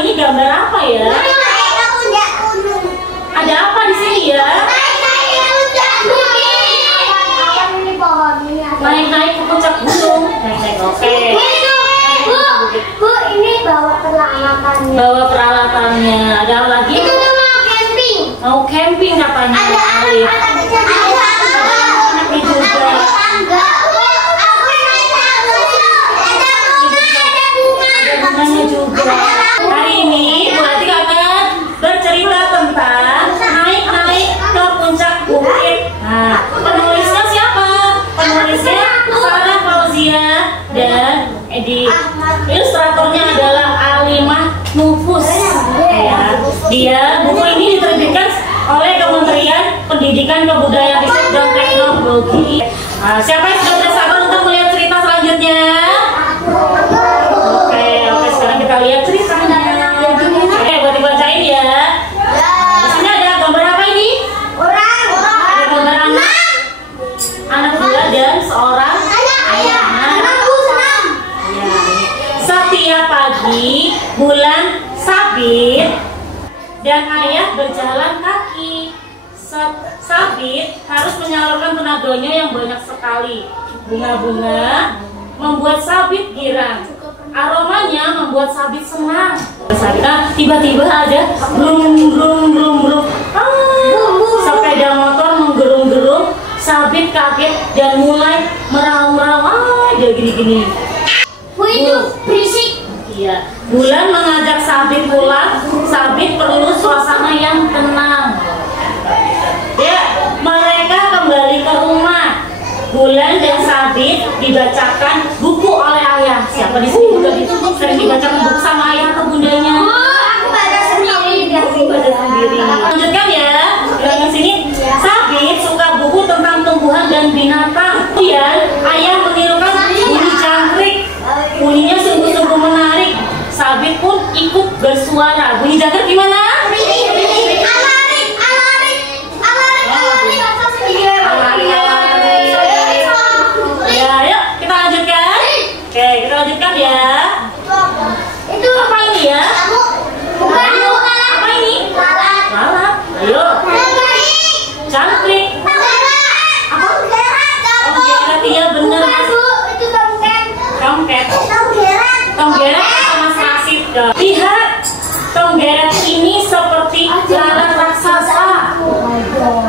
ini gambar apa ya? Ada apa di sini ya? Naik-naik ke puncak gunung. Naik-naik, oke. Bu, ini bawa peralatannya. Bawa peralatannya. Ada apa lagi? Itu tuh mau camping. Mau camping katanya. Ada Alif. anaknya juga. Anaknya juga. Tangga. Aku naik tangga. Ada bunga. Ada bunganya juga. Hari ini Bu Ati akan bercerita tentang naik-naik ke puncak bukit. Nah, penulisnya siapa? Penulisnya Farah Fauzia dan Edi. Ilustratornya adalah Alimah Nufus. Ya, dia buku ini diterbitkan oleh Kementerian Pendidikan, Kebudayaan, Riset dan Teknologi. Nah, siapa yang sudah bersabar untuk melihat cerita selanjutnya? Oke, sekarang kita lihat ceritanya. Oke, buat dibacain ya. Di sini ada gambar apa ini? Ada gambar anak buah dan seorang ayah. Setiap pagi, Bulan, Sabit, dan ayah berjalan kaki. Sabit harus menyalurkan tenaganya yang banyak sekali. Bunga-bunga membuat Sabit girang. Aromanya membuat Sabit senang. Nah, tiba-tiba ada brum brum brum brum. Sepeda motor menggerung-gerung. Sabit kaget dan mulai meraung-raung. Dia gini-gini. Itu berisik. Iya. Bulan mengajak Sabit pulang. Sabit perlu suasana yang tenang. Ya, mereka kembali ke rumah. Bulan dan Sabit dibacakan buku oleh ayah. Siapa di sini juga sering dibacakan buku sama ayah atau bundanya? Aku baca sendiri. Baca sendiri. Lanjutkan ya. Di sini Sabit suka buku tentang tumbuhan dan binatang. Kemudian ayah menirukan bunyi jangkrik. Bunyinya sungguh-sungguh menarik. Sabit pun ikut bersuara. Bunyi jangkrik gimana? Ya, yuk kita lanjutkan. Oke, kita lanjutkan ya. Itu Apa ini ya? Apa ini? Lalat. Ayo. Jangkrik. Apa? Tomgeret, iya bener. Itu tomcat. Tomcat. Tomcat. Tomgeret sama serasit. Lihat, Tomgeret ini seperti lalat raksasa.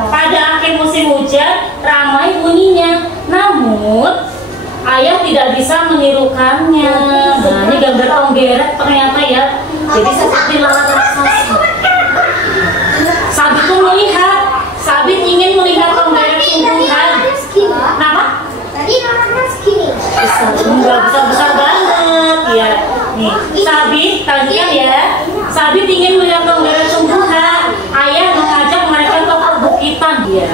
Pada akhir musim hujan, ramai bunyinya. Namun, ayah tidak bisa menirukannya. Nah, ini gambar Tomgeret ternyata ya. Jadi seperti lalat raksasa. Sabit pun melihat. Sabit ingin melihat Tomgeret sungguhan. Kenapa? Tadi namanya segini. Enggak besar-besar banget ya. Nih, Sabit, lanjutkan ya. Sabit ingin melihat Tomgeret sungguhan. Ayah mengajak mereka ke perbukitan. Iya.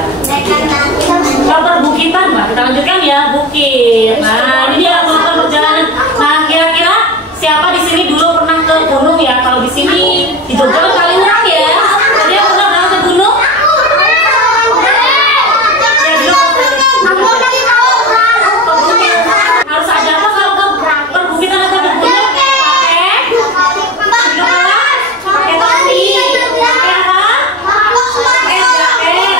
Ke perbukitan, Mbak. Kita lanjutkan ya, bukit. Nah, ini dia melakukan perjalanan. Nah, kira-kira siapa di sini dulu pernah ke gunung ya? Kalau di sini di Jogja kan paling murah ya. Jadi yang pernah ke gunung? Harus ada apa kalau ke perbukitan atau ke gunung? Pakai topi, pakai apa? Pakai jaket,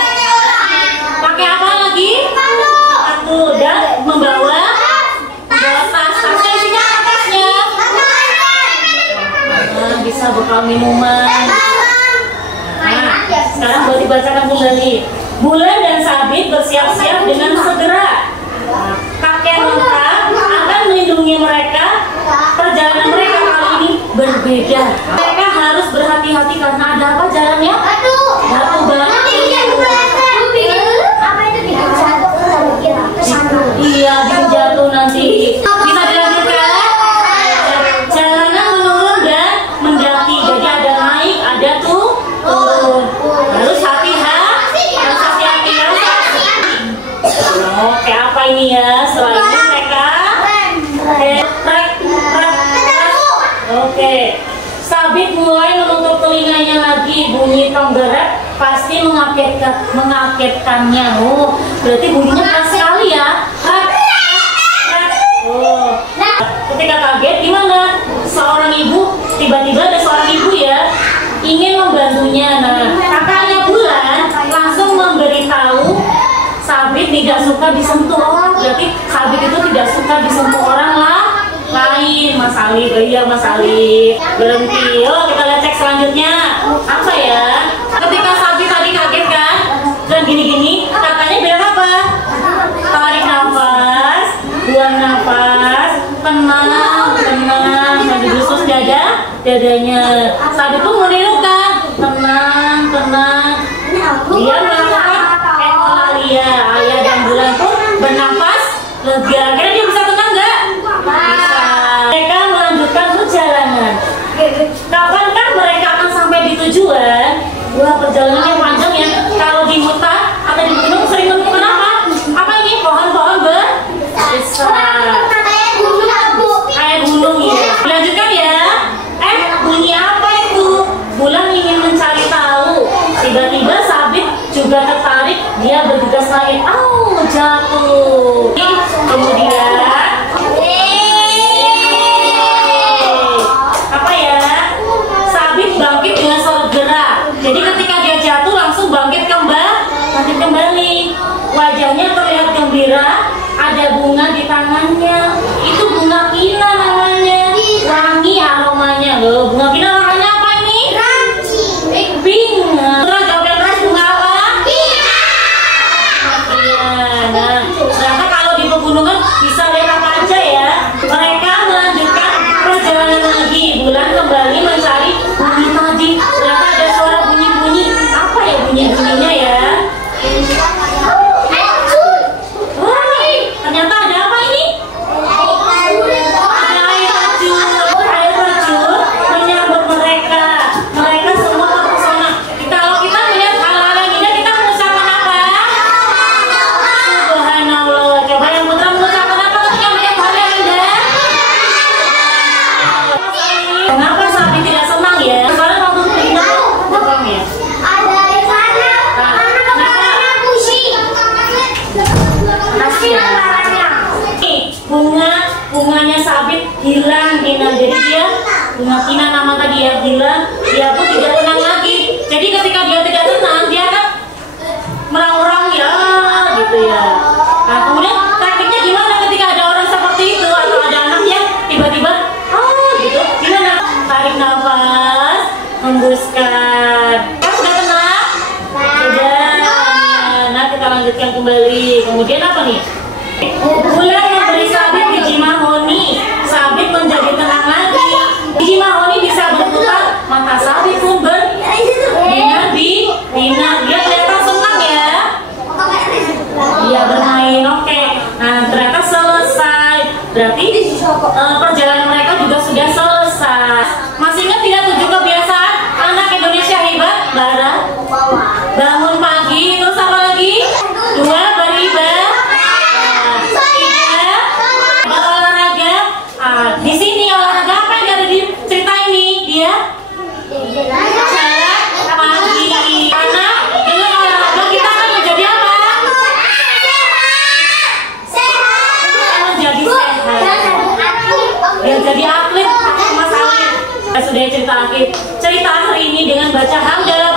pakai apa lagi? Sepatu dan membawa tas. Tasnya isinya apa tasnya? Nah, bisa bekal minuman. Nah, sekarang boleh dibacakan kembali. Bulan dan Sabit bersiap-siap dengan segera. Kakek lengkap akan melindungi mereka. Perjalanan mereka kali ini berbeda. Mereka harus berhati-hati karena ada apa jalannya? Batu banget. Apa itu bikin jatuh? Iya, bikin jatuh nanti. Bisa dilanjutkan? Jalanan menurun dan mendaki. Jadi ada naik, ada turun. Harus hati-hati. Oke, apa ini ya? Setelah ini mereka Oke. Sabit mulai menutup telinganya lagi. Bunyi Tomgeret pasti mengagetkannya. Oh, berarti bunyinya keras sekali ya. Oh. Ketika kaget gimana? Seorang ibu tiba-tiba ada seorang ibu ya ingin membantunya. Nah, kakaknya Bulan langsung memberitahu Sabit tidak suka disentuh orang. Berarti Sabit itu tidak suka disentuh orang lain. Mas Alif, iya Mas Alif. Berhenti. Yuk kita lihat cek selanjutnya. Apa ya? Ketika Sabit tadi kaget kan? Dan gini-gini, kakaknya bilang apa? Tarik nafas, buang nafas, tenang, sambil diusus dadanya. Sabit pun meniru kan? Tenang. Dia melakukan ekolalia. Alia dan Bulan pun bernafas lega. Kira dia bisa tenang nggak? Bisa. Mereka melanjutkan perjalanan. Kapankah mereka akan sampai di tujuan? Wah, perjalanannya panjang ya. Kalau di hutan atau di gunung sering menemukan apa? Apa ini? Pohon-pohon besar. Kayak gunung ya. Lanjutkan ya. Bunyi apa itu? Bulan ingin mencari tahu. Tiba-tiba Sabit juga tertarik. Dia bergegas naik. Jatuh. Kemudian apa ya? Sabit bangkit dengan segera. Jadi ketika dia jatuh langsung bangkit kembali. Wajahnya terlihat gembira. Ada bunga di tangannya. Itu bunga kina namanya. Wangi aromanya. Loh, bunga kina namanya apa ini? Pink. Terus jawab yang keras, bunga apa? Nah, ternyata kalau di pegunungan bisa lihat apa aja ya. Mereka melanjutkan perjalanan lagi. Bulan kembali mencari bunyi tadi. Ternyata ada suara bunyi-bunyi. Apa ya bunyi-bunyinya ya? Ternyata ada apa ini? Ada air terjun menyambut mereka. Mereka semua terpesona. Kalau kita melihat hal-hal yang indah, kita mengucapkan apa? Subhanallah. Coba yang putra mengucapkan apa ketika melihat hal yang indah? Kenapa Sabit tidak senang ya? Sekarang waktu kita terbang ya. Bunganya Sabit hilang Kina. Jadi dia bunga Kina nama tadi ya hilang. Dia pun tidak tenang lagi. Jadi ketika dia tidak tenang, dia kan merang-rang ya gitu ya. Nah kemudian taktiknya gimana ketika ada orang seperti itu atau ada anak yang tiba-tiba gitu gimana? Tarik nafas, hembuskan. Kan sudah tenang? Sudah. Nah kita lanjutkan kembali. Kemudian apa nih? Bulan memberi Sabit biji mahoni. Sabit menjadi tenang lagi. Biji mahoni bisa berputar. Mata Sabit pun berbinar. Dia kelihatan senang ya. Dia bermain. Oke. Nah ternyata selesai. Berarti perjalanan mereka juga sudah selesai. Masih ingat tidak 7 kebiasaan anak Indonesia hebat? Bangun pagi. Terus apa lagi? 2 beribadah. Di sini olahraga apa yang ada di cerita ini? Dia jalan pagi. Karena dengan olahraga kita akan menjadi apa? Menjadi sehat. Ya jadi atlet. Mas Alif. Sudah cerita akhir. Cerita hari ini dengan baca hamdalah.